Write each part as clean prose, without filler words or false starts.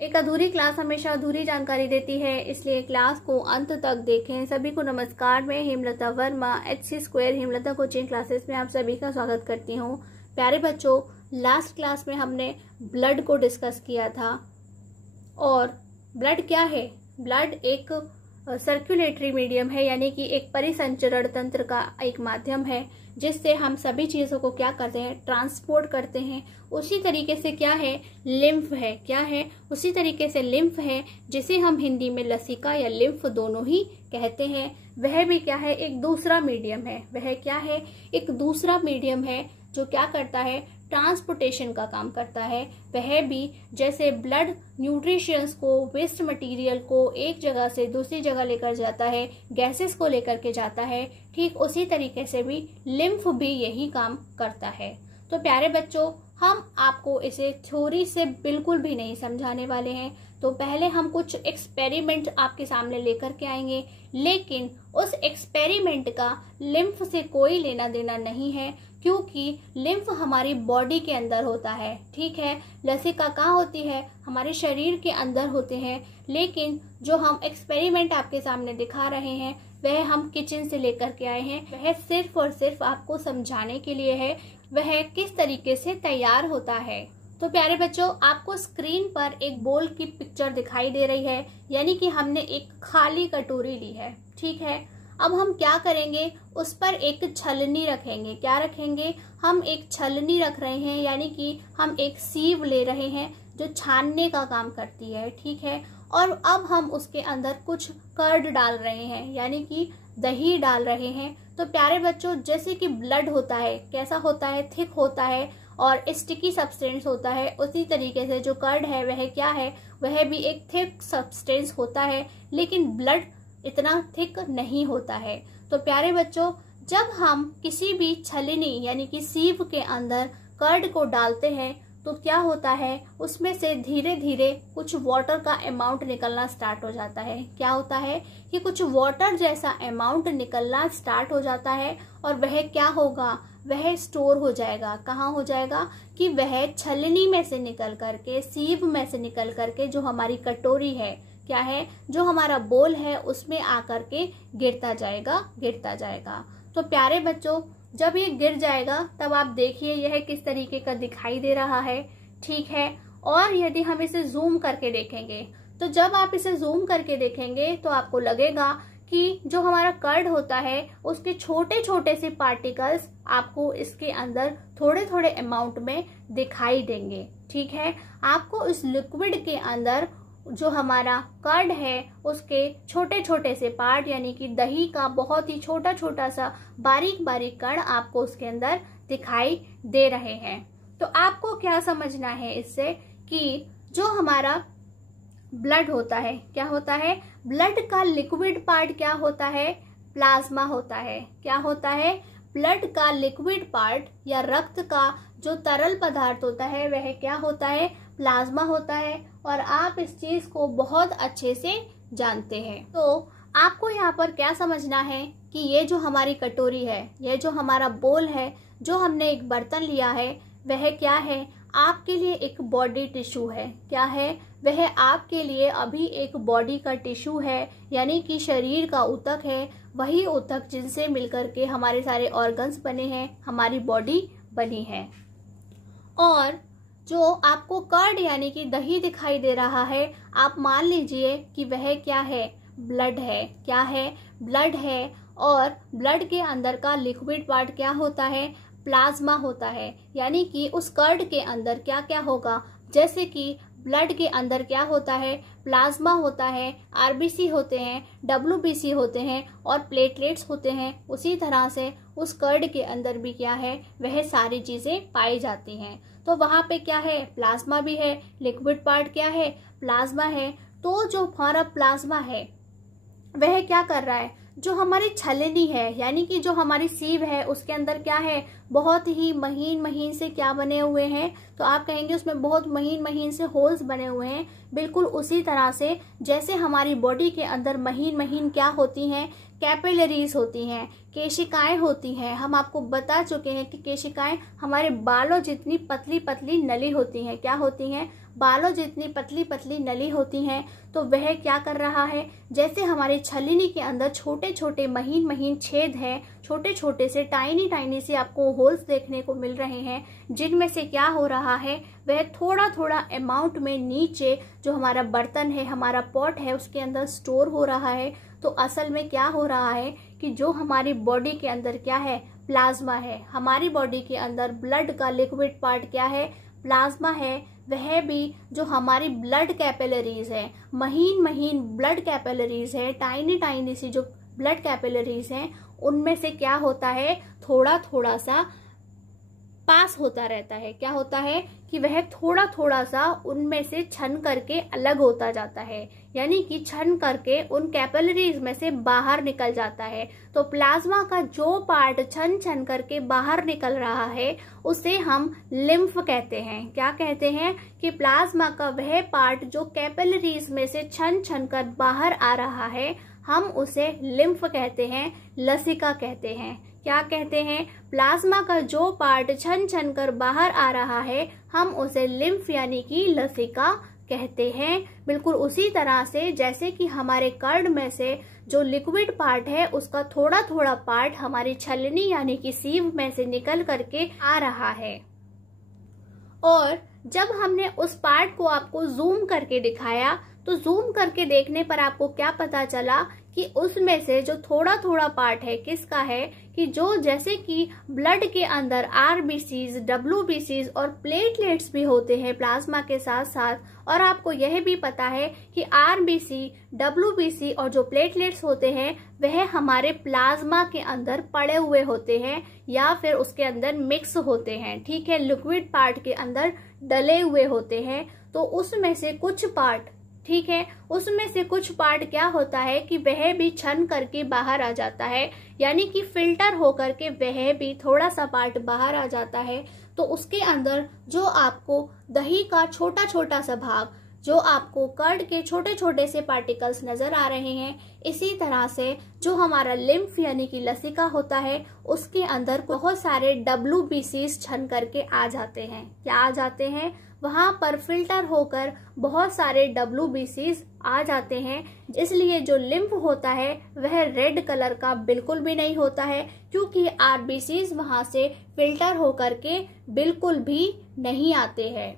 एक अधूरी क्लास हमेशा अधूरी जानकारी देती है, इसलिए क्लास को अंत तक देखें। सभी को नमस्कार, मैं Hemlata Verma HC² Hemlata coaching classes में आप सभी का स्वागत करती हूँ। प्यारे बच्चों, लास्ट क्लास में हमने ब्लड को डिस्कस किया था। और ब्लड क्या है? ब्लड एक सर्कुलेटरी मीडियम है, यानी कि एक परिसंचरण तंत्र का एक माध्यम है जिससे हम सभी चीज़ों को क्या करते हैं, ट्रांसपोर्ट करते हैं। उसी तरीके से क्या है, लिम्फ है। क्या है? उसी तरीके से लिम्फ है, जिसे हम हिंदी में लसिका या लिम्फ दोनों ही कहते हैं। वह भी क्या है, एक दूसरा मीडियम है। वह क्या है, एक दूसरा मीडियम है जो क्या करता है, ट्रांसपोर्टेशन का काम करता है। वह भी जैसे ब्लड न्यूट्रिशंस को, वेस्ट मटेरियल को एक जगह से दूसरी जगह लेकर जाता है, गैसेस को लेकर के जाता है, ठीक उसी तरीके से भी लिम्फ भी यही काम करता है। तो प्यारे बच्चों, हम आपको इसे थ्योरी से बिल्कुल भी नहीं समझाने वाले हैं। तो पहले हम कुछ एक्सपेरिमेंट आपके सामने लेकर के आएंगे, लेकिन उस एक्सपेरिमेंट का लिम्फ से कोई लेना देना नहीं है, क्योंकि लिम्फ हमारी बॉडी के अंदर होता है। ठीक है, लसिका कहाँ होती है? हमारे शरीर के अंदर होते हैं। लेकिन जो हम एक्सपेरिमेंट आपके सामने दिखा रहे हैं वह हम किचन से लेकर के आए हैं। वह सिर्फ और सिर्फ आपको समझाने के लिए है वह किस तरीके से तैयार होता है। तो प्यारे बच्चों, आपको स्क्रीन पर एक बोल की पिक्चर दिखाई दे रही है, यानी कि हमने एक खाली कटोरी ली है। ठीक है, अब हम क्या करेंगे, उस पर एक छलनी रखेंगे। क्या रखेंगे? हम एक छलनी रख रहे हैं, यानी कि हम एक सीव ले रहे हैं जो छानने का काम करती है। ठीक है, और अब हम उसके अंदर कुछ कर्ड डाल रहे हैं, यानी कि दही डाल रहे हैं। तो प्यारे बच्चों, जैसे कि ब्लड होता है, कैसा होता है, थिक होता है और स्टिकी सब्सटेंस होता है, उसी तरीके से जो कर्ड है वह क्या है, वह भी एक थिक सब्सटेंस होता है। लेकिन ब्लड इतना थिक नहीं होता है। तो प्यारे बच्चों, जब हम किसी भी छलनी यानी कि सीव के अंदर कर्ड को डालते हैं तो क्या होता है, उसमें से धीरे धीरे कुछ वाटर का अमाउंट निकलना स्टार्ट हो जाता है। क्या होता है कि कुछ वाटर जैसा अमाउंट निकलना स्टार्ट हो जाता है, और वह क्या होगा, वह स्टोर हो जाएगा। कहाँ हो जाएगा कि वह छलनी में से निकल करके, सीव में से निकल करके जो हमारी कटोरी है, क्या है, जो हमारा बोल है, उसमें आकर के गिरता जाएगा। तो प्यारे बच्चों, जब ये गिर जाएगा तब आप देखिए यह किस तरीके का दिखाई दे रहा है। ठीक है, और यदि हम इसे जूम करके देखेंगे, तो जब आप इसे जूम करके देखेंगे तो आपको लगेगा कि जो हमारा कर्ड होता है उसके छोटे छोटे से पार्टिकल्स आपको इसके अंदर थोड़े थोड़े अमाउंट में दिखाई देंगे। ठीक है, आपको इस लिक्विड के अंदर जो हमारा कर्ड है उसके छोटे छोटे से पार्ट, यानी कि दही का बहुत ही छोटा छोटा सा बारीक बारीक कण आपको उसके अंदर दिखाई दे रहे हैं। तो आपको क्या समझना है इससे, कि जो हमारा ब्लड होता है, क्या होता है, ब्लड का लिक्विड पार्ट क्या होता है, प्लाज्मा होता है। क्या होता है? ब्लड का लिक्विड पार्ट या रक्त का जो तरल पदार्थ होता है वह क्या होता है, प्लाज्मा होता है। और आप इस चीज को बहुत अच्छे से जानते हैं। तो आपको यहाँ पर क्या समझना है कि ये जो हमारी कटोरी है, ये जो हमारा बोल है, जो हमने एक बर्तन लिया है, वह क्या है, आपके लिए एक बॉडी टिश्यू है। क्या है? वह आपके लिए अभी एक बॉडी का टिश्यू है, यानी कि शरीर का ऊतक है। वही ऊतक जिनसे मिलकर के हमारे सारे ऑर्गन्स बने हैं, हमारी बॉडी बनी है। और जो आपको कर्ड यानी कि दही दिखाई दे रहा है, आप मान लीजिए कि वह क्या है, ब्लड है। क्या है? ब्लड है। और ब्लड के अंदर का लिक्विड पार्ट क्या होता है, प्लाज्मा होता है। यानी कि उस कर्ड के अंदर क्या क्या होगा, जैसे कि ब्लड के अंदर क्या होता है, प्लाज्मा होता है, आरबीसी होते हैं, डब्ल्यूबीसी होते हैं और प्लेटलेट्स होते हैं। उसी तरह से उस कर्ड के अंदर भी क्या है, वह सारी चीजें पाई जाती हैं। तो वहां पे क्या है, प्लाज्मा भी है, लिक्विड पार्ट क्या है, प्लाज्मा है। तो जो हमारा प्लाज्मा है वह क्या कर रहा है, जो हमारी छलनी है यानी कि जो हमारी सीव है उसके अंदर क्या है, बहुत ही महीन महीन से क्या बने हुए हैं, तो आप कहेंगे उसमें बहुत महीन महीन से होल्स बने हुए हैं। बिल्कुल उसी तरह से जैसे हमारी बॉडी के अंदर महीन महीन क्या होती हैं, कैपिलरीज होती हैं, केशिकाएं होती हैं। हम आपको बता चुके हैं कि केशिकाएं हमारे बालों जितनी पतली पतली नली होती हैं। क्या होती हैं? बालों जितनी पतली पतली नली होती हैं। तो वह क्या कर रहा है, जैसे हमारे छलनी के अंदर छोटे छोटे महीन महीन छेद हैं, छोटे छोटे से टाइनी से आपको होल्स देखने को मिल रहे हैं, जिनमें से क्या हो रहा है, वह थोड़ा थोड़ा अमाउंट में नीचे जो हमारा बर्तन है, हमारा पॉट है, उसके अंदर स्टोर हो रहा है। तो असल में क्या हो रहा है कि जो हमारी बॉडी के अंदर क्या है, प्लाज्मा है। हमारी बॉडी के अंदर ब्लड का लिक्विड पार्ट क्या है, प्लाज्मा है। वह भी जो हमारी ब्लड कैपिलरीज है, महीन महीन ब्लड कैपिलरीज है, टाइनी सी जो ब्लड कैपिलरीज हैं, उनमें से क्या होता है, थोड़ा थोड़ा सा पास होता रहता है। क्या होता है कि वह थोड़ा थोड़ा सा उनमें से छन करके अलग होता जाता है, यानी कि छन करके उन कैपिलरीज में से बाहर निकल जाता है। तो प्लाज्मा का जो पार्ट छन छन करके बाहर निकल रहा है उसे हम लिम्फ कहते हैं। क्या कहते हैं कि प्लाज्मा का वह पार्ट जो कैपिलरीज में से छन छन कर बाहर आ रहा है, हम उसे लिम्फ कहते हैं, लसिका कहते हैं। क्या कहते हैं? प्लाज्मा का जो पार्ट छन छन कर बाहर आ रहा है, हम उसे लिम्फ यानी कि लसिका कहते हैं। बिल्कुल उसी तरह से जैसे कि हमारे कर्ड में से जो लिक्विड पार्ट है, उसका थोड़ा थोड़ा पार्ट हमारी छलनी यानी कि सीव में से निकल करके आ रहा है। और जब हमने उस पार्ट को आपको जूम करके दिखाया, तो जूम करके देखने पर आपको क्या पता चला कि उसमें से जो थोड़ा थोड़ा पार्ट है, किसका है, कि जो जैसे कि ब्लड के अंदर आरबीसीज, डब्ल्यूबीसीज और प्लेटलेट्स भी होते हैं प्लाज्मा के साथ साथ। और आपको यह भी पता है कि आरबीसी, डब्ल्यूबीसी और जो प्लेटलेट्स होते हैं वह हमारे प्लाज्मा के अंदर पड़े हुए होते हैं या फिर उसके अंदर मिक्स होते हैं। ठीक है, लिक्विड पार्ट के अंदर डले हुए होते हैं। तो उसमें से कुछ पार्ट, ठीक है, उसमें से कुछ पार्ट क्या होता है कि वह भी छन करके बाहर आ जाता है, यानी कि फिल्टर होकर के वह भी थोड़ा सा पार्ट बाहर आ जाता है। तो उसके अंदर जो आपको दही का छोटा छोटा सा भाग, जो आपको कर्ड के छोटे छोटे से पार्टिकल्स नजर आ रहे हैं, इसी तरह से जो हमारा लिम्फ यानी कि लसिका होता है, उसके अंदर बहुत सारे डब्ल्यूबीसीज छन करके आ जाते हैं। क्या आ जाते हैं? वहां पर फिल्टर होकर बहुत सारे डब्ल्यूबीसीज आ जाते हैं। इसलिए जो लिम्फ होता है वह रेड कलर का बिल्कुल भी नहीं होता है, क्योंकि आरबीसीज वहां से फिल्टर होकर के बिल्कुल भी नहीं आते हैं।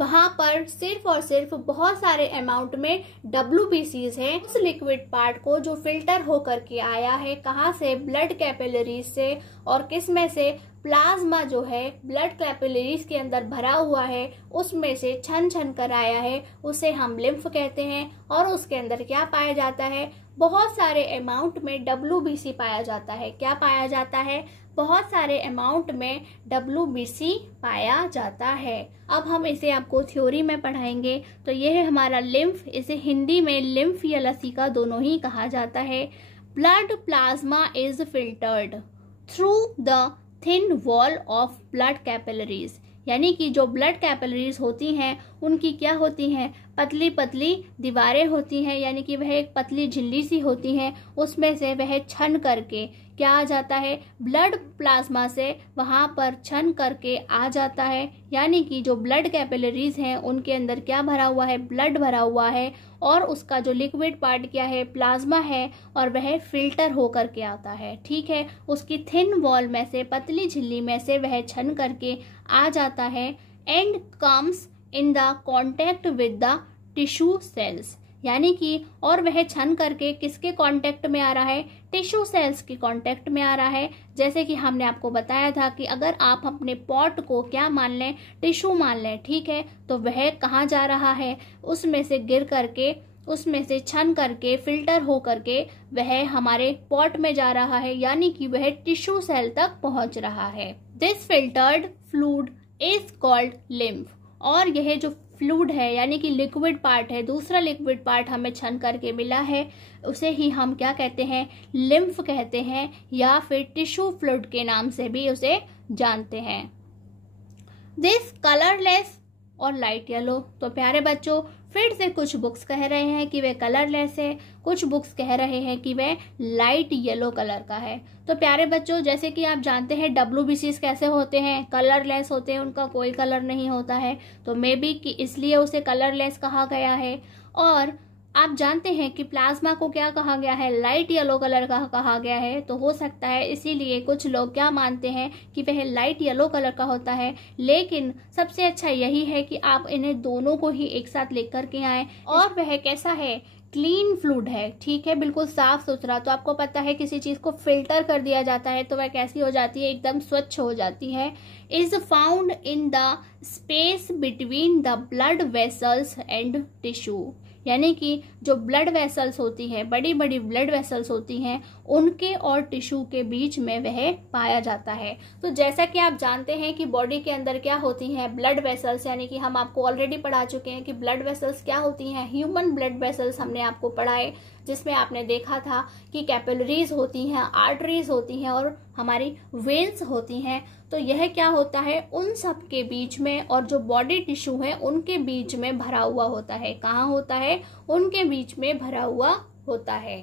वहां पर सिर्फ और सिर्फ बहुत सारे अमाउंट में डब्ल्यूबीसीज हैं। उस लिक्विड पार्ट को जो फिल्टर होकर के आया है, कहाँ से? ब्लड कैपिलरीज से। और किस में से? प्लाज्मा जो है ब्लड कैपिलरीज के अंदर भरा हुआ है, उसमें से छन छन कर आया है, उसे हम लिम्फ कहते हैं। और उसके अंदर क्या पाया जाता है? बहुत सारे अमाउंट में डब्ल्यूबीसी पाया जाता है। क्या पाया जाता है? बहुत सारे अमाउंट में डब्ल्यूबीसी पाया जाता है। अब हम इसे आपको थ्योरी में पढ़ाएंगे। तो यह है हमारा लिम्फ। इसे हिंदी में लिम्फ या लसिका दोनों ही कहा जाता है। Blood plasma is filtered through the thin wall of blood capillaries, यानी कि जो ब्लड कैपिलरीज होती हैं उनकी क्या होती हैं? पतली पतली दीवारें होती हैं, यानी कि वह एक पतली झिल्ली सी होती हैं। उसमें से वह छन करके क्या आ जाता है? ब्लड प्लाज्मा से वहां पर छन करके आ जाता है, यानी कि जो ब्लड कैपिलरीज हैं उनके अंदर क्या भरा हुआ है? ब्लड भरा हुआ है। और उसका जो लिक्विड पार्ट क्या है? प्लाज्मा है। और वह फिल्टर होकर के आता है। ठीक है, उसकी थिन वॉल में से, पतली झिल्ली में से वह छन करके आ जाता है। And comes in the contact with the tissue cells, यानी कि और वह छन करके किसके कांटेक्ट में आ रहा है? टिश्यू सेल्स के कांटेक्ट में आ रहा है। जैसे कि हमने आपको बताया था कि अगर आप अपने पॉट को क्या मान लें? टिश्यू मान लें। ठीक है, तो वह कहाँ जा रहा है? उसमें से गिर करके, उसमें से छन करके, फिल्टर हो करके वह हमारे पॉट में जा रहा है, यानी कि वह टिश्यू सेल तक पहुंच रहा है। This filtered fluid is called lymph. और यह जो फ्लूइड है यानी कि लिक्विड पार्ट है, दूसरा लिक्विड पार्ट हमें छन करके मिला है, उसे ही हम क्या कहते हैं? लिम्फ कहते हैं, या फिर टिश्यू फ्लूइड के नाम से भी उसे जानते हैं। दिस कलरलेस और लाइट येलो। तो प्यारे बच्चों, फिर से कुछ बुक्स कह रहे हैं कि वह कलरलेस है, कुछ बुक्स कह रहे हैं कि वह लाइट येलो कलर का है। तो प्यारे बच्चों, जैसे कि आप जानते हैं WBCs कैसे होते हैं, कलरलेस होते हैं, उनका कोई कलर नहीं होता है, तो मे बी कि इसलिए उसे कलरलेस कहा गया है। और आप जानते हैं कि प्लाज्मा को क्या कहा गया है, लाइट येलो कलर का कहा गया है, तो हो सकता है इसीलिए कुछ लोग क्या मानते हैं कि वह लाइट येलो कलर का होता है। लेकिन सबसे अच्छा यही है कि आप इन्हें दोनों को ही एक साथ लेकर के आए। और वह कैसा है, क्लीन फ्लूइड है, ठीक है, बिल्कुल साफ सुथरा। तो आपको पता है किसी चीज को फिल्टर कर दिया जाता है तो वह कैसी हो जाती है, एकदम स्वच्छ हो जाती है। Is found in the space between the blood vessels and tissue, यानी कि जो ब्लड वेसल्स होती हैं, बड़ी बड़ी ब्लड वेसल्स होती हैं, उनके और टिश्यू के बीच में वह पाया जाता है। तो जैसा कि आप जानते हैं कि बॉडी के अंदर क्या होती हैं, ब्लड वेसल्स, यानी कि हम आपको ऑलरेडी पढ़ा चुके हैं कि ब्लड वेसल्स क्या होती हैं। ह्यूमन ब्लड वेसल्स हमने आपको पढ़ाए, जिसमें आपने देखा था कि कैपिलरीज होती हैं, आर्टरीज होती हैं और हमारी वेन्स होती हैं। तो यह क्या होता है, उन सब के बीच में और जो बॉडी टिश्यू है उनके बीच में भरा हुआ होता है। कहाँ होता है, उनके बीच में भरा हुआ होता है।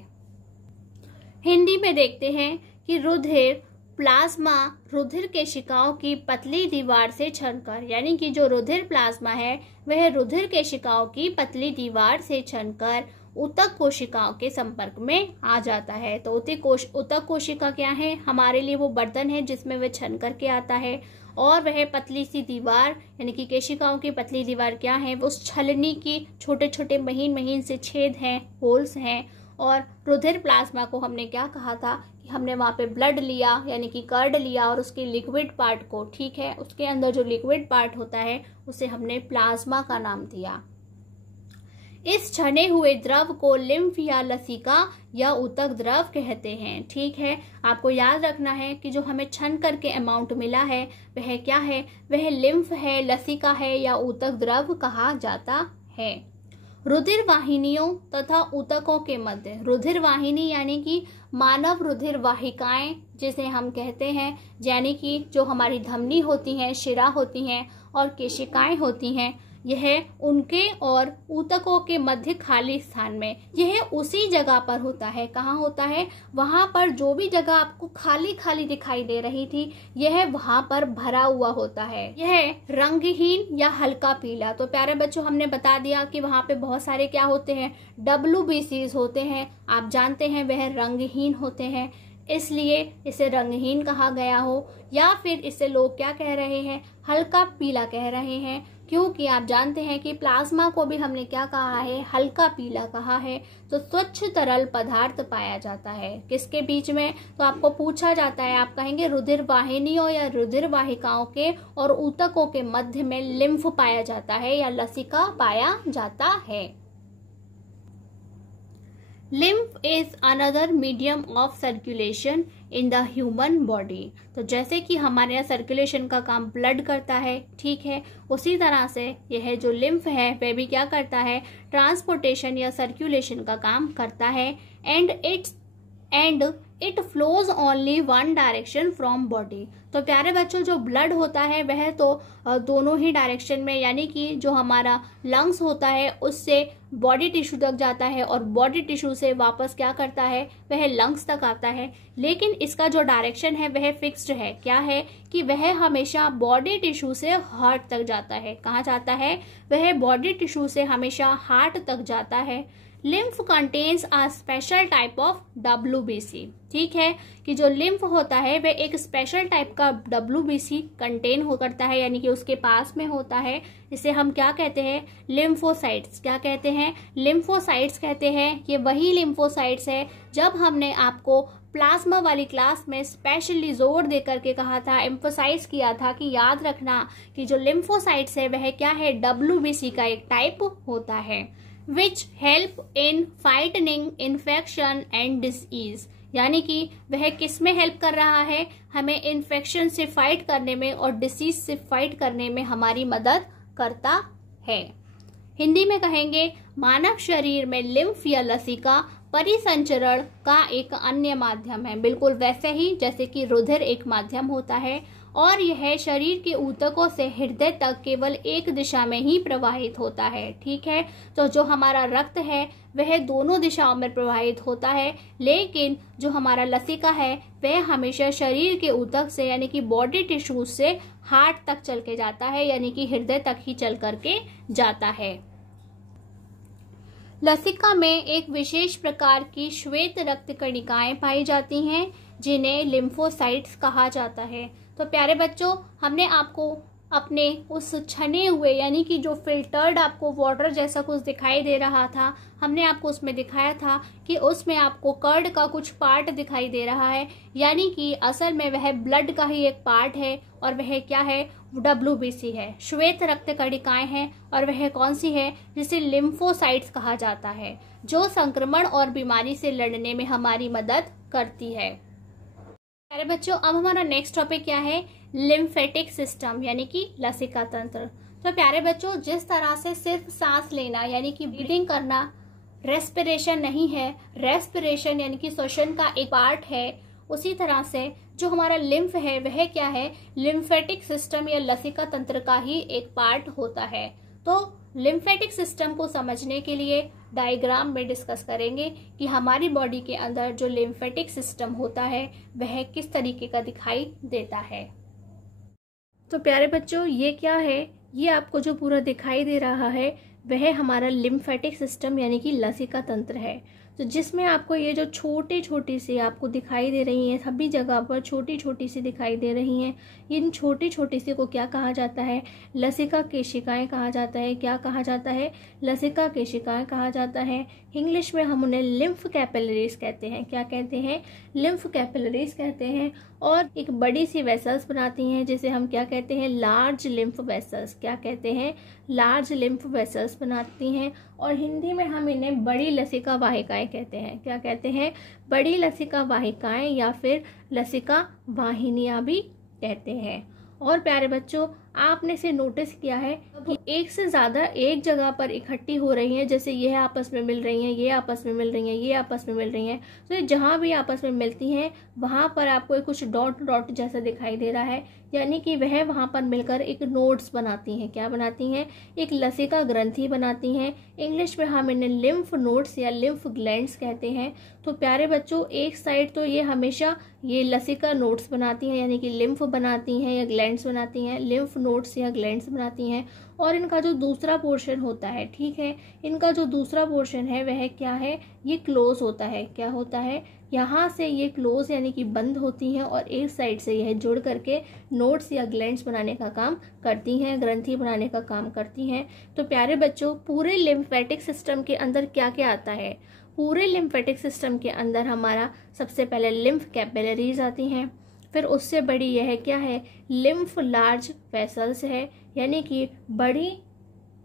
हिंदी में देखते हैं कि रुधिर प्लाज्मा रुधिर केशिकाओं की पतली दीवार से छनकर, यानी कि जो रुधिर प्लाज्मा है वह रुधिर केशिकाओं की पतली दीवार से छनकर ऊतक कोशिकाओं के संपर्क में आ जाता है। तो ऊतक कोशिका क्या है, हमारे लिए वो बर्तन है जिसमें वह छन करके आता है। और वह पतली सी दीवार, यानी कि केशिकाओं की पतली दीवार क्या है, वो उस छलनी की छोटे छोटे महीन महीन से छेद हैं, होल्स हैं। और रुधिर प्लाज्मा को हमने क्या कहा था कि हमने वहाँ पे ब्लड लिया, यानी कि कर्ड लिया, और उसके लिक्विड पार्ट को, ठीक है, उसके अंदर जो लिक्विड पार्ट होता है उसे हमने प्लाज्मा का नाम दिया। इस छने हुए द्रव को लिम्फ या लसिका या ऊतक द्रव कहते हैं, ठीक है। आपको याद रखना है कि जो हमें छन करके अमाउंट मिला है वह क्या है, वह लिम्फ है, लसिका है या ऊतक द्रव कहा जाता है। रुधिर वाहिनियों तथा ऊतकों के मध्य, रुधिर वाहिनी यानी कि मानव रुधिर वाहिकाएं जिसे हम कहते हैं, यानी कि जो हमारी धमनी होती हैं, शिरा होती हैं और केशिकाएं होती हैं, यह उनके और ऊतकों के मध्य खाली स्थान में, यह उसी जगह पर होता है। कहाँ होता है, वहां पर जो भी जगह आपको खाली खाली दिखाई दे रही थी यह वहां पर भरा हुआ होता है। यह रंगहीन या हल्का पीला। तो प्यारे बच्चों, हमने बता दिया कि वहां पे बहुत सारे क्या होते हैं, WBCs होते हैं। आप जानते हैं वह रंगहीन होते हैं, इसलिए इसे रंगहीन कहा गया हो, या फिर इसे लोग क्या कह रहे हैं, हल्का पीला कह रहे हैं, क्योंकि आप जानते हैं कि प्लाज्मा को भी हमने क्या कहा है, हल्का पीला कहा है। तो स्वच्छ तरल पदार्थ पाया जाता है किसके बीच में, तो आपको पूछा जाता है, आप कहेंगे रुधिर वाहिनियों या रुधिर वाहिकाओं के और ऊतकों के मध्य में लिम्फ पाया जाता है या लसिका पाया जाता है। Lymph is another medium of circulation in the human body. तो जैसे कि हमारे यहाँ सर्कुलेशन का काम ब्लड करता है, ठीक है, उसी तरह से यह जो लिम्फ है वह भी क्या करता है, ट्रांसपोर्टेशन या सर्कुलेशन का काम करता है। And it flows only one direction from body. तो प्यारे बच्चों, जो ब्लड होता है वह तो दोनों ही डायरेक्शन में, यानी कि जो हमारा लंग्स होता है उससे बॉडी टिश्यू तक जाता है और बॉडी टिश्यू से वापस क्या करता है, वह लंग्स तक आता है। लेकिन इसका जो डायरेक्शन है वह फिक्स्ड है, क्या है कि वह हमेशा बॉडी टिश्यू से हार्ट तक जाता है। कहाँ जाता है, वह बॉडी टिश्यू से हमेशा हार्ट तक जाता है। Lymph contains a special type of WBC, ठीक है, कि जो लिम्फ होता है वह एक स्पेशल टाइप का WBC कंटेन हो करता है, यानी कि उसके पास में होता है। इसे हम क्या कहते हैं, लिम्फोसाइट्स। क्या कहते हैं, लिम्फोसाइट्स कहते हैं। ये वही लिम्फोसाइट्स है जब हमने आपको प्लाज्मा वाली क्लास में स्पेशली जोर दे करके कहा था, एम्फोसाइज किया था कि याद रखना कि जो लिम्फोसाइट्स है वह क्या है, WBC का एक टाइप होता है। which help in fighting infection and disease, यानी कि वह किस में हेल्प कर रहा है, हमें इन्फेक्शन से फाइट करने में और डिसीज से फाइट करने में हमारी मदद करता है। हिंदी में कहेंगे, मानव शरीर में लिम्फ या लसिका परिसंचरण का एक अन्य माध्यम है। बिल्कुल वैसे ही जैसे कि रुधिर एक माध्यम होता है और यह शरीर के ऊतकों से हृदय तक केवल एक दिशा में ही प्रवाहित होता है। ठीक है, तो जो हमारा रक्त है वह दोनों दिशाओं में प्रवाहित होता है, लेकिन जो हमारा लसिका है वह हमेशा शरीर के ऊतक से यानी कि बॉडी टिश्यूज से हार्ट तक चल के जाता है, यानी कि हृदय तक ही चल करके जाता है। लसिका में एक विशेष प्रकार की श्वेत रक्त कणिकाएं पाई जाती हैं जिन्हें लिम्फोसाइट्स कहा जाता है। तो प्यारे बच्चों, हमने आपको अपने उस छने हुए यानी कि जो फिल्टर्ड आपको वाटर जैसा कुछ दिखाई दे रहा था, हमने आपको उसमें दिखाया था कि उसमें आपको कर्ड का कुछ पार्ट दिखाई दे रहा है, यानी कि असल में वह ब्लड का ही एक पार्ट है और वह क्या है, WBC है, श्वेत रक्त कणिकाएं हैं। और वह कौन सी है, जिसे लिम्फोसाइट्स कहा जाता है, जो संक्रमण और बीमारी से लड़ने में हमारी मदद करती है। प्यारे बच्चों, अब हमारा नेक्स्ट टॉपिक क्या है, लिम्फेटिक सिस्टम यानी कि लसिका तंत्र। तो प्यारे बच्चों, जिस तरह से सिर्फ सांस लेना यानी कि ब्रीदिंग करना रेस्पिरेशन नहीं है, रेस्पिरेशन यानी कि श्वसन का एक पार्ट है, उसी तरह से जो हमारा लिम्फ है वह क्या है, लिम्फेटिक सिस्टम या लसिका तंत्र का ही एक पार्ट होता है। तो लिम्फेटिक सिस्टम को समझने के लिए डायग्राम में डिस्कस करेंगे कि हमारी बॉडी के अंदर जो लिम्फेटिक सिस्टम होता है वह किस तरीके का दिखाई देता है। तो प्यारे बच्चों, ये क्या है, ये आपको जो पूरा दिखाई दे रहा है वह हमारा लिम्फेटिक सिस्टम यानी कि लसिका तंत्र है। तो जिसमें आपको ये जो छोटी छोटी सी आपको दिखाई दे रही हैं, सभी जगह पर छोटी छोटी सी दिखाई दे रही हैं, इन छोटी छोटी सी को क्या कहा जाता है, लसिका केशिकाएं कहा जाता है। क्या कहा जाता है, लसिका केशिकाएं कहा जाता है। इंग्लिश में हम उन्हें लिम्फ कैपिलरीज कहते हैं। क्या कहते हैं, लिम्फ कैपिलरीज कहते हैं। और एक बड़ी सी वेसल्स बनाती हैं जिसे हम क्या कहते हैं, लार्ज लिम्फ वेसल्स। क्या कहते हैं, लार्ज लिम्फ वेसल्स बनाती हैं। और हिंदी में हम इन्हें बड़ी लसिका वाहिकाएं कहते हैं। क्या कहते हैं, बड़ी लसिका वाहिकाएं या फिर लसिका वाहिनियां भी कहते हैं। और प्यारे बच्चों, आपने से नोटिस किया है कि एक से ज्यादा एक जगह पर इकट्ठी हो रही हैं, जैसे ये आपस में मिल रही हैं, ये आपस में मिल रही हैं, ये आपस में मिल रही हैं। तो ये जहां भी आपस में मिलती हैं वहां पर आपको कुछ डॉट डॉट जैसा दिखाई दे रहा है, यानी कि वह वहां पर मिलकर एक नोड्स बनाती हैं। क्या बनाती हैं, एक लसिका ग्रंथि बनाती हैं। इंग्लिश में हम इन्हें लिम्फ नोड्स या लिम्फ ग्लैंड्स कहते हैं। तो प्यारे बच्चों, एक साइड तो ये हमेशा ये लसिका नोड्स बनाती हैं यानी कि लिम्फ बनाती हैं या ग्लैंड्स बनाती हैं, लिम्फ नोड्स या ग्लैंड्स बनाती हैं। और इनका जो दूसरा पोर्शन होता है, ठीक है, इनका जो दूसरा पोर्शन है वह क्या है, ये क्लोज होता है। क्या होता है, यहाँ से ये क्लोज यानी कि बंद होती हैं और एक साइड से यह जुड़ करके नोड्स या ग्लैंड्स बनाने का काम करती हैं, ग्रंथि बनाने का काम करती हैं। तो प्यारे बच्चों, पूरे लिम्फेटिक सिस्टम के अंदर क्या क्या आता है, पूरे लिम्फेटिक सिस्टम के अंदर हमारा सबसे पहले लिम्फ कैपिलरीज आती हैं, फिर उससे बड़ी यह क्या है, लिम्फ लार्ज वेसल्स है यानी कि बड़ी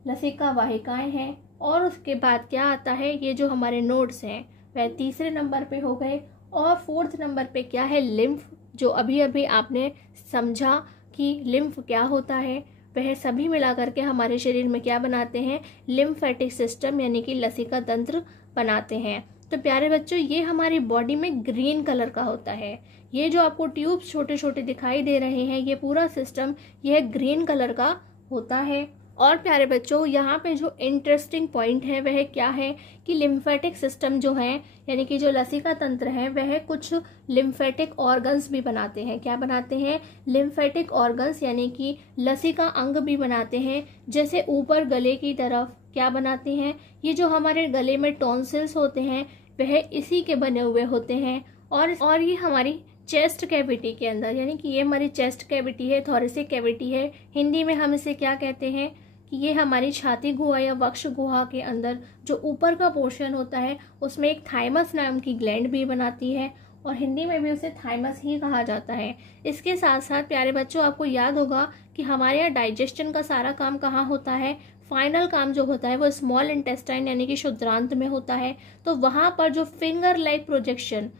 लसिका वाहिकाएं हैं। और उसके बाद क्या आता है, ये जो हमारे नोड्स हैं वह तीसरे नंबर पे हो गए। और फोर्थ नंबर पे क्या है, लिम्फ, जो अभी अभी आपने समझा कि लिम्फ क्या होता है, वह सभी मिला करके हमारे शरीर में क्या बनाते हैं, लिम्फेटिक सिस्टम यानी कि लसिका तंत्र बनाते हैं। तो प्यारे बच्चों, ये हमारी बॉडी में ग्रीन कलर का होता है। ये जो आपको ट्यूब्स छोटे छोटे दिखाई दे रहे हैं, ये पूरा सिस्टम यह ग्रीन कलर का होता है। और प्यारे बच्चों, यहाँ पे जो इंटरेस्टिंग पॉइंट है वह क्या है कि लिम्फेटिक सिस्टम जो है यानी कि जो लसिका तंत्र है वह कुछ लिम्फेटिक ऑर्गन्स भी बनाते हैं। क्या बनाते हैं, लिम्फेटिक ऑर्गन्स यानी कि लसिका अंग भी बनाते हैं। जैसे ऊपर गले की तरफ क्या बनाते हैं, ये जो हमारे गले में टॉन्सिल्स होते हैं वह इसी के बने हुए होते हैं। और ये हमारी चेस्ट कैविटी के अंदर यानी कि ये हमारी चेस्ट कैविटी है, थोरेसिक कैविटी है, हिंदी में हम इसे क्या कहते हैं कि ये हमारी छाती गुहा या वक्ष गुहा के अंदर जो ऊपर का पोर्शन होता है उसमें एक थाइमस नाम की ग्लैंड भी बनाती है और हिंदी में भी उसे थाइमस ही कहा जाता है। इसके साथ साथ प्यारे बच्चों, आपको याद होगा कि हमारे यहाँ डाइजेशन का सारा काम कहाँ होता है, फाइनल काम जो होता है वो स्मॉल इंटेस्टाइन यानी कि क्षुद्रांत में होता है। तो वहां पर जो फिंगर लाइक प्रोजेक्शन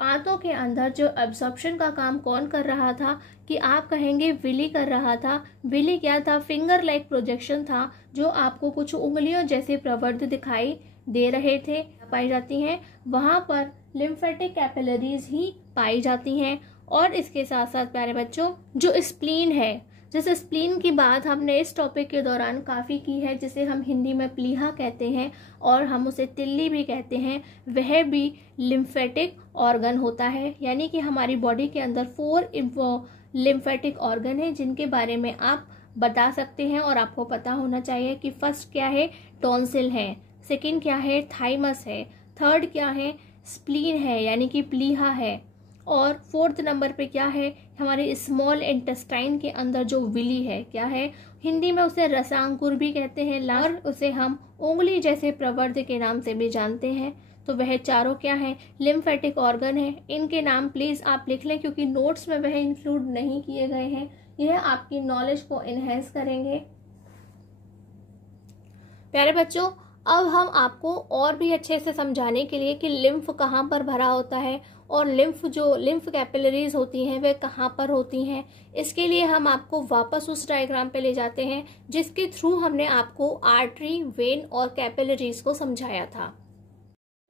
आंतों के अंदर जो एब्जॉर्प्शन का काम कौन कर रहा था, कि आप कहेंगे विली कर रहा था। विली क्या था, फिंगर लाइक प्रोजेक्शन था जो आपको कुछ उंगलियों जैसे प्रवर्ध दिखाई दे रहे थे, पाई जाती हैं। वहां पर लिम्फेटिक कैपिलरीज ही पाई जाती हैं। और इसके साथ साथ प्यारे बच्चों जो स्प्लीन है, जिस स्प्लीन की बात हमने इस टॉपिक के दौरान काफ़ी की है, जिसे हम हिंदी में प्लीहा कहते हैं और हम उसे तिल्ली भी कहते हैं, वह भी लिम्फेटिक ऑर्गन होता है। यानी कि हमारी बॉडी के अंदर 4 लिम्फेटिक ऑर्गन है जिनके बारे में आप बता सकते हैं और आपको पता होना चाहिए कि फर्स्ट क्या है, टॉन्सिल है, सेकंड क्या है, थाइमस है, थर्ड क्या है, स्प्लीन है यानी कि प्लीहा है, और फोर्थ नंबर पे क्या है, हमारे स्मॉल इंटेस्टाइन के अंदर जो विली है, क्या है, हिंदी में उसे रसांकुर भी कहते हैं, और उसे हम उंगली जैसे प्रवर्ध के नाम से भी जानते हैं। तो वह चारों क्या है, लिम्फेटिक ऑर्गन है। इनके नाम प्लीज आप लिख लें क्योंकि नोट्स में वह इंक्लूड नहीं किए गए हैं। यह आपकी नॉलेज को इनहेंस करेंगे। प्यारे बच्चों, अब हम आपको और भी अच्छे से समझाने के लिए कि लिम्फ कहाँ पर भरा होता है और लिम्फ कैपिलरीज होती हैं वे कहाँ पर होती हैं, इसके लिए हम आपको वापस उस डायग्राम पे ले जाते हैं जिसके थ्रू हमने आपको आर्टरी, वेन और कैपिलरीज को समझाया था।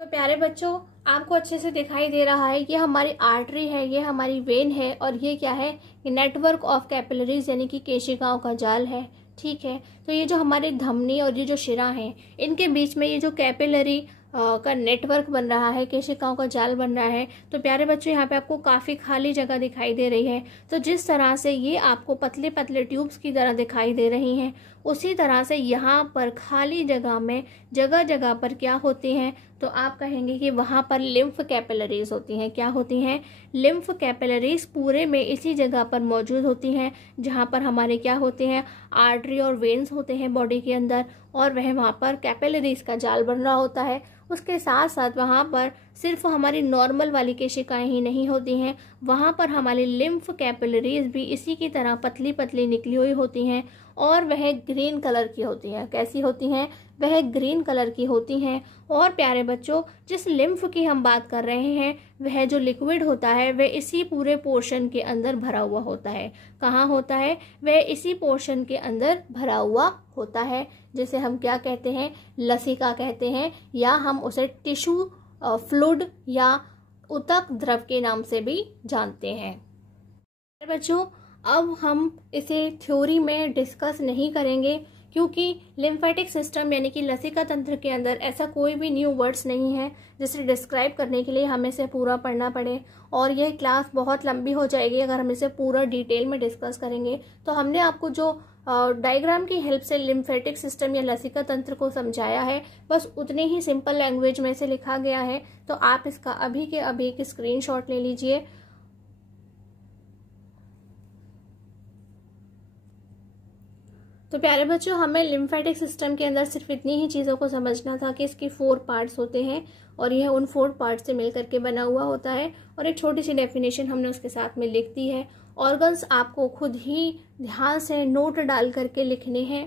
तो प्यारे बच्चों, आपको अच्छे से दिखाई दे रहा है, ये हमारी आर्टरी है, ये हमारी वेन है और ये क्या है, नेटवर्क ऑफ कैपिलरीज यानी कि केशिकाओं का जाल है। ठीक है, तो ये जो हमारे धमनी और ये जो शिरा हैं, इनके बीच में ये जो कैपिलरी का नेटवर्क बन रहा है, केशिकाओं का जाल बन रहा है। तो प्यारे बच्चों, यहाँ पे आपको काफ़ी खाली जगह दिखाई दे रही है। तो जिस तरह से ये आपको पतले पतले ट्यूब्स की तरह दिखाई दे रही हैं, उसी तरह से यहाँ पर खाली जगह में जगह जगह पर क्या होती हैं, तो आप कहेंगे कि वहाँ पर लिम्फ कैपिलरीज होती हैं। क्या होती हैं, लिम्फ कैपिलरीज पूरे में इसी जगह पर मौजूद होती हैं जहाँ पर हमारे क्या होते हैं, आर्टरी और वेन्स होते हैं बॉडी के अंदर, और वहाँ पर कैपिलरीज का जाल बन रहा होता है। उसके साथ साथ वहाँ पर सिर्फ हमारी नॉर्मल वाली केशिकाएं ही नहीं होती हैं, वहाँ पर हमारी लिम्फ कैपिलरीज भी इसी की तरह पतली पतली निकली हुई होती हैं और वह ग्रीन कलर की होती हैं। कैसी होती हैं, वह ग्रीन कलर की होती हैं। और प्यारे बच्चों, जिस लिम्फ की हम बात कर रहे हैं, वह जो लिक्विड होता है वह इसी पूरे पोर्शन के अंदर भरा हुआ होता है। कहाँ होता है, वह इसी पोर्शन के अंदर भरा हुआ होता है, जिसे हम क्या कहते हैं, लसिका कहते हैं, या हम उसे टिश्यू फ्लूइड या ऊतक द्रव के नाम से भी जानते हैं। बच्चों, अब हम इसे थ्योरी में डिस्कस नहीं करेंगे क्योंकि लिम्फेटिक सिस्टम यानी कि लसिका तंत्र के अंदर ऐसा कोई भी न्यू वर्ड्स नहीं है जिसे डिस्क्राइब करने के लिए हमें इसे पूरा पढ़ना पड़े, और यह क्लास बहुत लंबी हो जाएगी अगर हम इसे पूरा डिटेल में डिस्कस करेंगे। तो हमने आपको जो डायग्राम की हेल्प से लिम्फेटिक सिस्टम या लसिका तंत्र को समझाया है, बस उतने ही सिंपल लैंग्वेज में से लिखा गया है। तो आप इसका अभी के अभी एक स्क्रीनशॉट ले लीजिए। तो प्यारे बच्चों, हमें लिम्फेटिक सिस्टम के अंदर सिर्फ इतनी ही चीज़ों को समझना था कि इसके 4 पार्ट्स होते हैं और यह उन 4 पार्ट्स से मिलकर के बना हुआ होता है, और एक छोटी सी डेफिनेशन हमने उसके साथ में लिख दी है। ऑर्गन्स आपको खुद ही ध्यान से नोट डाल करके लिखने हैं।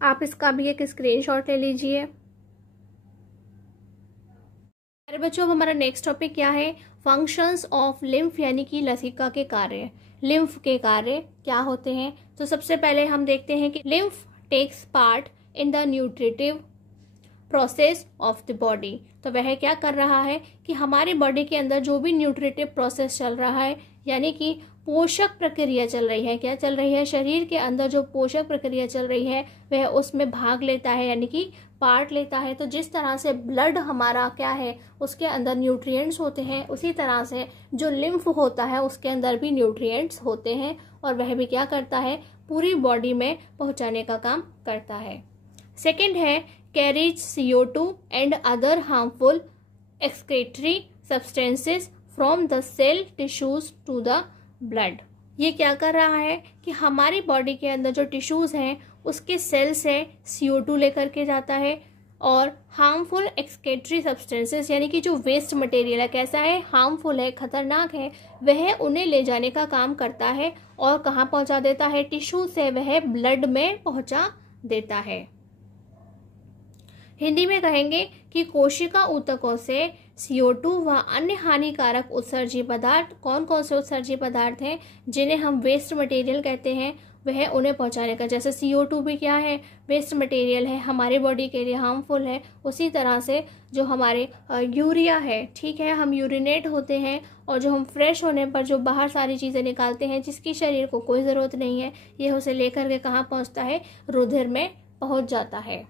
आप इसका भी एक स्क्रीनशॉट ले लीजिए। प्यारे बच्चों, अब हमारा नेक्स्ट टॉपिक क्या है, फंक्शंस ऑफ लिम्फ यानी कि लसिका के कार्य। लिम्फ के कार्य क्या होते हैं, तो सबसे पहले हम देखते हैं कि lymph takes part in the nutritive process of the body. तो वह क्या कर रहा है कि हमारी बॉडी के अंदर जो भी न्यूट्रिटिव प्रोसेस चल रहा है, यानी कि पोषक प्रक्रिया चल रही है, क्या चल रही है, शरीर के अंदर जो पोषक प्रक्रिया चल रही है वह उसमें भाग लेता है यानी कि पार्ट लेता है। तो जिस तरह से ब्लड हमारा क्या है, उसके अंदर न्यूट्रिएंट्स होते हैं, उसी तरह से जो लिम्फ होता है उसके अंदर भी न्यूट्रिएंट्स होते हैं, और वह भी क्या करता है, पूरी बॉडी में पहुंचाने का काम करता है। सेकंड है carries CO2 and other harmful excretory substances from the cell tissues to the blood. ये क्या कर रहा है कि हमारी बॉडी के अंदर जो टिश्यूज हैं उसके सेल से CO2 लेकर के जाता है, और हार्मफुल एक्सक्रीटरी सब्सटेंसेस यानी कि जो वेस्ट मटेरियल है, कैसा है, हार्मफुल है, खतरनाक है, वह उन्हें ले जाने का काम करता है और कहाँ पहुंचा देता है, टिश्यू से वह ब्लड में पहुंचा देता है। हिंदी में कहेंगे कि कोशिका ऊतकों से CO2 व अन्य हानिकारक उत्सर्जी पदार्थ, कौन कौन से उत्सर्जी पदार्थ हैं जिन्हें हम वेस्ट मटेरियल कहते हैं, वह उन्हें पहुंचाने का। जैसे CO2 भी क्या है, वेस्ट मटेरियल है, हमारे बॉडी के लिए हार्मफुल है। उसी तरह से जो हमारे यूरिया है, ठीक है, हम यूरिनेट होते हैं और जो हम फ्रेश होने पर जो बाहर सारी चीज़ें निकालते हैं जिसकी शरीर को कोई ज़रूरत नहीं है, यह उसे लेकर के कहाँ पहुँचता है, रुधिर में पहुँच जाता है।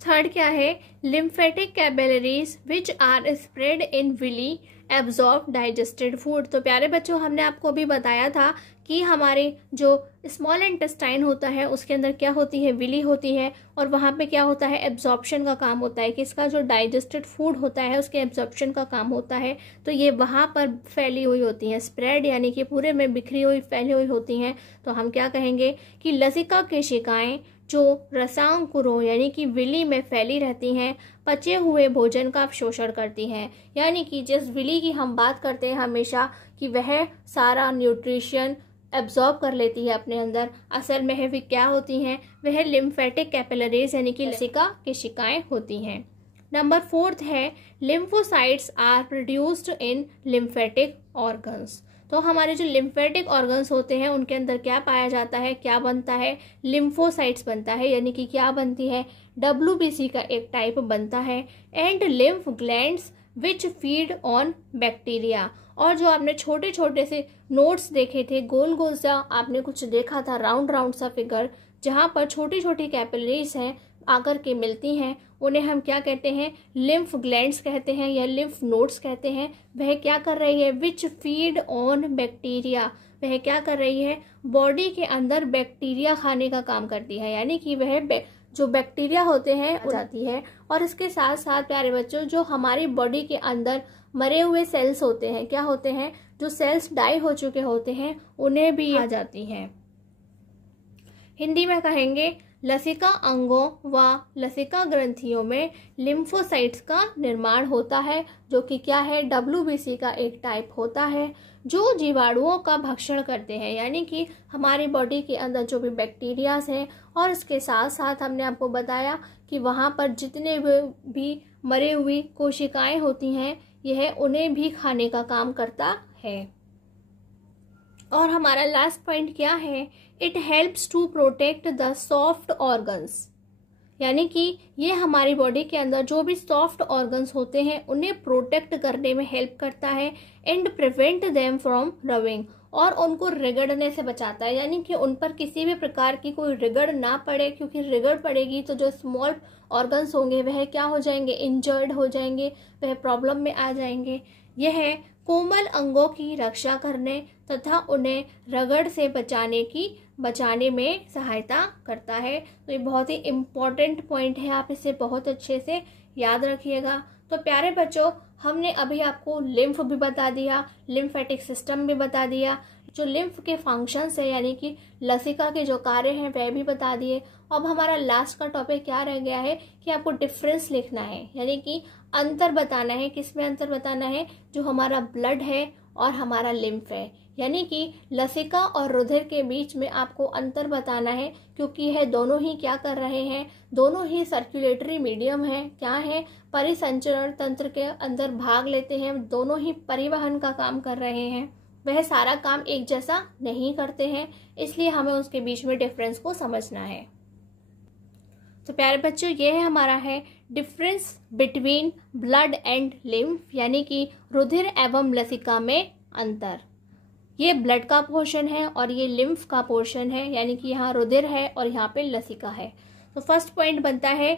थर्ड क्या है, lymphatic capillaries which are spread in villi absorb digested food. तो प्यारे बच्चों, हमने आपको अभी बताया था कि हमारे जो स्मॉल इंटेस्टाइन होता है उसके अंदर क्या होती है, विली होती है, और वहाँ पे क्या होता है, एब्जॉर्प्शन का काम होता है कि इसका जो डाइजेस्टेड फूड होता है उसके एब्जॉर्प्शन का काम होता है। तो ये वहाँ पर फैली हुई होती हैं, स्प्रेड यानी कि पूरे में बिखरी हुई फैली हुई होती हैं। तो हम क्या कहेंगे कि लसिका केशिकाएं जो रसांकुरों यानी कि विली में फैली रहती हैं, पचे हुए भोजन का अवशोषण करती हैं। यानी कि जिस विली की हम बात करते हैं हमेशा कि वह सारा न्यूट्रिशन एब्जॉर्ब कर लेती है अपने अंदर, असल में वे क्या होती हैं, वह लिम्फेटिक कैपिलरीज यानी कि लसिका केशिकाएं होती हैं। नंबर 4 है, lymphocytes are produced in lymphatic organs. तो हमारे जो लिम्फेटिक ऑर्गन्स होते हैं उनके अंदर क्या पाया जाता है, क्या बनता है, लिम्फोसाइट्स बनता है, यानी कि क्या बनती है, WBC का एक टाइप बनता है। And lymph glands which feed on bacteria. और जो आपने छोटे छोटे से नोट्स देखे थे, गोल गोल सा आपने कुछ देखा था, राउंड राउंड सा फिगर, जहाँ पर छोटी छोटी कैपिलरीज हैं आकर के मिलती हैं, उन्हें हम क्या कहते हैं, लिम्फ ग्लैंड्स कहते हैं या लिम्फ नोड्स कहते हैं। वह क्या कर रही है, विच फीड ऑन बैक्टीरिया, वह क्या कर रही है, बॉडी के अंदर बैक्टीरिया खाने का काम करती है, यानी कि वह जो बैक्टीरिया होते हैं वो जाती है। और इसके साथ साथ प्यारे बच्चों, जो हमारी बॉडी के अंदर मरे हुए सेल्स होते हैं, क्या होते हैं, जो सेल्स डाई हो चुके होते हैं, उन्हें भी आ जाती हैं। हिंदी में कहेंगे, लसिका अंगों व लसिका ग्रंथियों में लिम्फोसाइट्स का निर्माण होता है, जो कि क्या है, WBC का एक टाइप होता है, जो जीवाणुओं का भक्षण करते हैं, यानी कि हमारी बॉडी के अंदर जो भी बैक्टीरियाज हैं। और इसके साथ साथ हमने आपको बताया कि वहाँ पर जितने भी मरी हुई कोशिकाएं होती हैं, यह उन्हें भी खाने का काम करता है। और हमारा लास्ट पॉइंट क्या है, it helps to protect the soft organs, यानी कि ये हमारी बॉडी के अंदर जो भी सॉफ्ट ऑर्गन्स होते हैं उन्हें प्रोटेक्ट करने में हेल्प करता है। एंड प्रिवेंट देम फ्रॉम रविंग, और उनको रिगड़ने से बचाता है, यानी कि उन पर किसी भी प्रकार की कोई रिगड़ ना पड़े, क्योंकि रिगड़ पड़ेगी तो जो स्मॉल ऑर्गन्स होंगे वह क्या हो जाएंगे, इंजर्ड हो जाएंगे, वह प्रॉब्लम में आ जाएंगे। यह कोमल अंगों की रक्षा करने तथा उन्हें रगड़ से बचाने में सहायता करता है। तो ये बहुत ही इम्पोर्टेंट पॉइंट है, आप इसे बहुत अच्छे से याद रखिएगा। तो प्यारे बच्चों, हमने अभी आपको लिम्फ भी बता दिया, लिम्फेटिक सिस्टम भी बता दिया, जो लिम्फ के फंक्शंस है यानी कि लसिका के जो कार्य हैं वह भी बता दिए। अब हमारा लास्ट का टॉपिक क्या रह गया है कि आपको डिफरेंस लिखना है, यानी कि अंतर बताना है। किसमें अंतर बताना है, जो हमारा ब्लड है और हमारा लिम्फ है, यानी कि लसिका और रुधिर के बीच में आपको अंतर बताना है, क्योंकि यह दोनों ही क्या कर रहे हैं, दोनों ही सर्कुलेटरी मीडियम है, क्या है, परिसंचरण तंत्र के अंदर भाग लेते हैं, दोनों ही परिवहन का काम कर रहे हैं। वह सारा काम एक जैसा नहीं करते हैं, इसलिए हमें उसके बीच में डिफरेंस को समझना है। तो प्यारे बच्चों, ये है हमारा है difference between blood and lymph, यानी कि रुधिर एवं लसिका में अंतर। ये ब्लड का पोर्शन है और ये लिम्फ का पोर्शन है, यानी कि यहाँ रुधिर है और यहाँ पे लसिका है। तो फर्स्ट पॉइंट बनता है,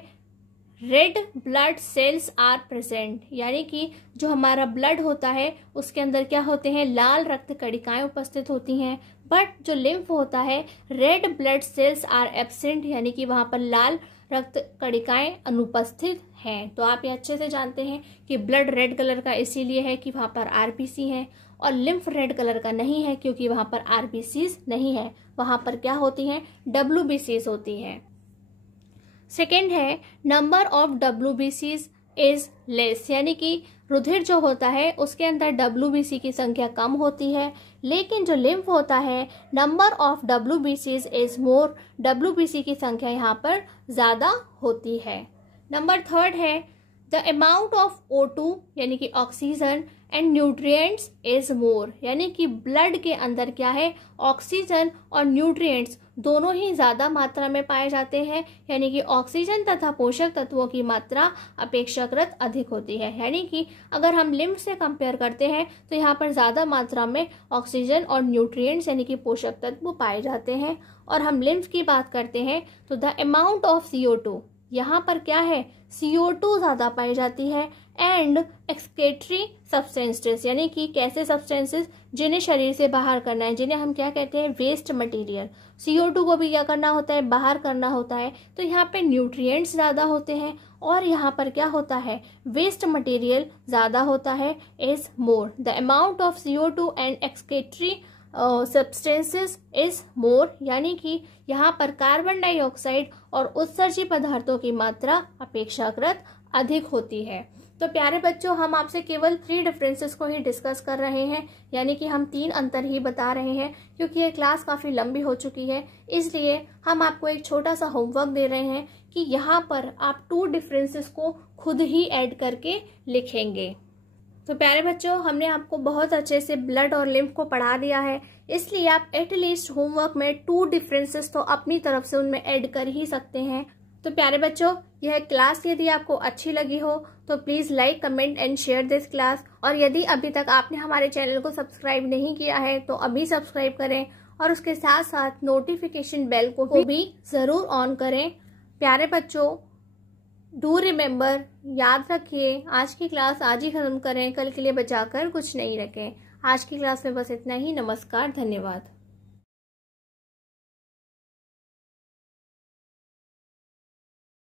red blood cells are present, यानी कि जो हमारा ब्लड होता है उसके अंदर क्या होते हैं, लाल रक्त कणिकाएं उपस्थित होती हैं। बट जो लिम्फ होता है, red blood cells are absent, यानी कि वहाँ पर लाल रक्त कणिकाएं अनुपस्थित हैं। तो आप ये अच्छे से जानते हैं कि ब्लड रेड कलर का इसीलिए है कि वहाँ पर RBC है, और लिम्फ रेड कलर का नहीं है क्योंकि वहाँ पर RBCs नहीं है, वहाँ पर क्या होती हैं, WBCs होती हैं। सेकेंड है, number of WBCs is less, यानी कि रुधिर जो होता है उसके अंदर WBC की संख्या कम होती है, लेकिन जो लिम्फ होता है, number of WBCs is more, WBC की संख्या यहाँ पर ज़्यादा होती है। नंबर थर्ड है, द अमाउंट ऑफ O2 यानी कि oxygen and nutrients is more, यानी कि ब्लड के अंदर क्या है, ऑक्सीजन और न्यूट्रिएंट्स दोनों ही ज़्यादा मात्रा में पाए जाते हैं, यानी कि ऑक्सीजन तथा पोषक तत्वों की मात्रा अपेक्षाकृत अधिक होती है। यानी कि अगर हम लिम्फ से कंपेयर करते हैं तो यहाँ पर ज़्यादा मात्रा में ऑक्सीजन और न्यूट्रिएंट्स यानी कि पोषक तत्व पाए जाते हैं। और हम लिम्फ की बात करते हैं तो द अमाउंट ऑफ CO2, यहाँ पर क्या है, CO2 ज़्यादा पाई जाती है। एंड एक्सक्रीटरी सब्सटेंसेस, यानी कि कैसे सब्सटेंसेस जिन्हें शरीर से बाहर करना है, जिन्हें हम क्या कहते हैं, वेस्ट मटेरियल। CO2 को भी क्या करना होता है, बाहर करना होता है। तो यहाँ पे न्यूट्रिएंट्स ज़्यादा होते हैं और यहाँ पर क्या होता है, वेस्ट मटेरियल ज़्यादा होता है, is more. The amount of CO2 and excretory substances is more, यानी कि यहाँ पर कार्बन डाइऑक्साइड और उत्सर्जी पदार्थों की मात्रा अपेक्षाकृत अधिक होती है। तो प्यारे बच्चों, हम आपसे केवल 3 डिफरेंसेस को ही डिस्कस कर रहे हैं, यानी कि हम 3 अंतर ही बता रहे हैं, क्योंकि ये क्लास काफ़ी लंबी हो चुकी है। इसलिए हम आपको एक छोटा सा होमवर्क दे रहे हैं कि यहाँ पर आप 2 डिफरेंसेस को खुद ही ऐड करके लिखेंगे। तो प्यारे बच्चों, हमने आपको बहुत अच्छे से ब्लड और लिम्फ को पढ़ा दिया है, इसलिए आप एटलीस्ट होमवर्क में 2 डिफरेंसेस तो अपनी तरफ से उनमें ऐड कर ही सकते हैं। तो प्यारे बच्चों, यह क्लास यदि आपको अच्छी लगी हो तो please like, comment and share this class. और यदि अभी तक आपने हमारे चैनल को सब्सक्राइब नहीं किया है तो अभी सब्सक्राइब करें और उसके साथ साथ नोटिफिकेशन बेल को भी ज़रूर ऑन करें। प्यारे बच्चों, डू रिमेम्बर, याद रखिए, आज की क्लास आज ही खत्म करें, कल के लिए बचाकर कुछ नहीं रखें। आज की क्लास में बस इतना ही। नमस्कार, धन्यवाद।